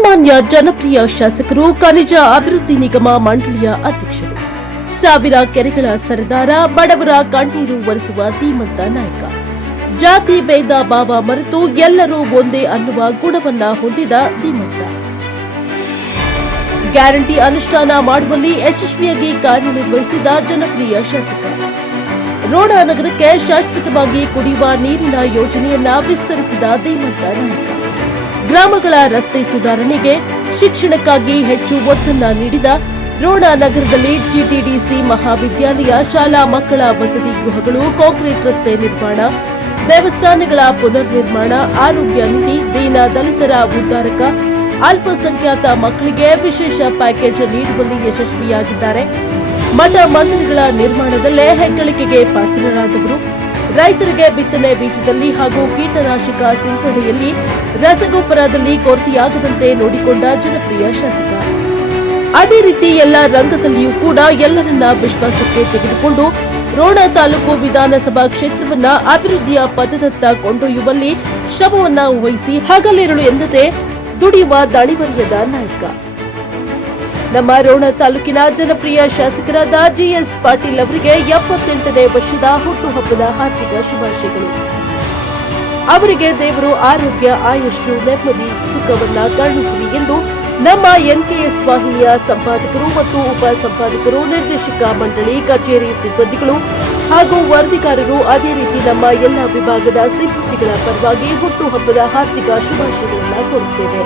ಸನ್ಮಾನ್ಯ ಜನಪ್ರಿಯ ಶಾಸಕರು, ಖನಿಜ ಅಭಿವೃದ್ಧಿ ನಿಗಮ ಮಂಡಳಿಯ ಅಧ್ಯಕ್ಷರು, ಸಾವಿರ ಕೆರೆಗಳ ಸರದಾರ, ಬಡವರ ಕಣ್ಣೀರು ಒರೆಸುವ ಧೀಮಂತ ನಾಯಕ, ಜಾತಿ ಭೇದ ಭಾವ ಮರೆತು ಎಲ್ಲರೂ ಒಂದೇ ಅನ್ನುವ ಗುಣವನ್ನ ಹೊಂದಿದ ಧೀಮಂತ, ಗ್ಯಾರಂಟಿ ಅನುಷ್ಠಾನ ಮಾಡುವಲ್ಲಿ ಯಶಸ್ವಿಯಾಗಿ ಕಾರ್ಯನಿರ್ವಹಿಸಿದ ಜನಪ್ರಿಯ ಶಾಸಕ, ರೋಣ ನಗರಕ್ಕೆ ಶಾಶ್ವತವಾಗಿ ಕುಡಿಯುವ ನೀರಿನ ಯೋಜನೆಯನ್ನ ವಿಸ್ತರಿಸಿದ ಧೀಮಂತ ನಾಯಕ, ಗ್ರಾಮಗಳ ರಸ್ತೆ ಸುಧಾರಣೆಗೆ, ಶಿಕ್ಷಣಕ್ಕಾಗಿ ಹೆಚ್ಚು ಒತ್ತನ್ನ ನೀಡಿದ, ರೋಣ ನಗರದಲ್ಲಿ ಜಿಟಿಡಿಸಿ ಮಹಾವಿದ್ಯಾಲಯ, ಶಾಲಾ ಮಕ್ಕಳ ವಸತಿ ಗೃಹಗಳು, ಕಾಂಕ್ರೀಟ್ ರಸ್ತೆ ನಿರ್ಮಾಣ, ದೇವಸ್ಥಾನಗಳ ಪುನರ್ ನಿರ್ಮಾಣ, ಆರೋಗ್ಯ ನಿಧಿ, ದೀನ ದಲಿತರ ಉದ್ಧಾರಕ, ಅಲ್ಪಸಂಖ್ಯಾತ ಮಕ್ಕಳಿಗೆ ವಿಶೇಷ ಪ್ಯಾಕೇಜ್ ನೀಡುವಲ್ಲಿ ಯಶಸ್ವಿಯಾಗಿದ್ದಾರೆ. ಮಠ ಮಂದಿರಗಳ ನಿರ್ಮಾಣದಲ್ಲೇ ಹೆಗ್ಗಳಿಕೆಗೆ ಪಾತ್ರರಾದವರು, ರೈತರಿಗೆ ಬಿತ್ತನೆ ಬೀಜದಲ್ಲಿ ಹಾಗೂ ಕೀಟನಾಶಕ ಸಿಂಪಡಣೆಯಲ್ಲಿ, ರಸಗೊಬ್ಬರದಲ್ಲಿ ಕೊರತೆಯಾಗದಂತೆ ನೋಡಿಕೊಂಡ ಜನಪ್ರಿಯ ಶಾಸಕ. ಅದೇ ರೀತಿ ಎಲ್ಲ ರಂಗದಲ್ಲಿಯೂ ಕೂಡ ಎಲ್ಲರನ್ನ ವಿಶ್ವಾಸಕ್ಕೆ ತೆಗೆದುಕೊಂಡು ರೋಣ ತಾಲೂಕು ವಿಧಾನಸಭಾ ಕ್ಷೇತ್ರವನ್ನ ಅಭಿವೃದ್ಧಿಯ ಪಥದತ್ತ ಕೊಂಡೊಯ್ಯುವಲ್ಲಿ ಶ್ರಮವನ್ನ ವಹಿಸಿ ಹಗಲಿರುಳು ಎಂದದೇ ದುಡಿಯುವ ದಣಿವರಿಯದ ನಾಯಕ. ನಮ್ಮ ರೋಣ ತಾಲೂಕಿನ ಜನಪ್ರಿಯ ಶಾಸಕರಾದ ಜಿಎಸ್ ಪಾಟೀಲ್ ಅವರಿಗೆ 78ನೇ ವರ್ಷದ ಹುಟ್ಟುಹಬ್ಬದ ಹಾರ್ದಿಕ ಶುಭಾಶಯಗಳು. ಅವರಿಗೆ ದೇವರು ಆರೋಗ್ಯ, ಆಯುಷ್ಯು, ನೆಮ್ಮದಿ, ಸುಖವನ್ನ ಕರುಣಿಸಲಿ ಎಂದು ನಮ್ಮ ಎನ್ಕೆಎಸ್ ವಾಹಿನಿಯ ಸಂಪಾದಕರು ಮತ್ತು ಉಪ ಸಂಪಾದಕರು, ನಿರ್ದೇಶಕ ಮಂಡಳಿ, ಕಚೇರಿ ಸಿಬ್ಬಂದಿಗಳು ಹಾಗೂ ವರದಿಗಾರರು, ಅದೇ ರೀತಿ ನಮ್ಮ ಎಲ್ಲ ವಿಭಾಗದ ಸಿಬ್ಬಂದಿಗಳ ಪರವಾಗಿ ಹುಟ್ಟುಹಬ್ಬದ ಹಾರ್ದಿಕ ಶುಭಾಶಯಗಳನ್ನು ಕೋರುತ್ತೇವೆ.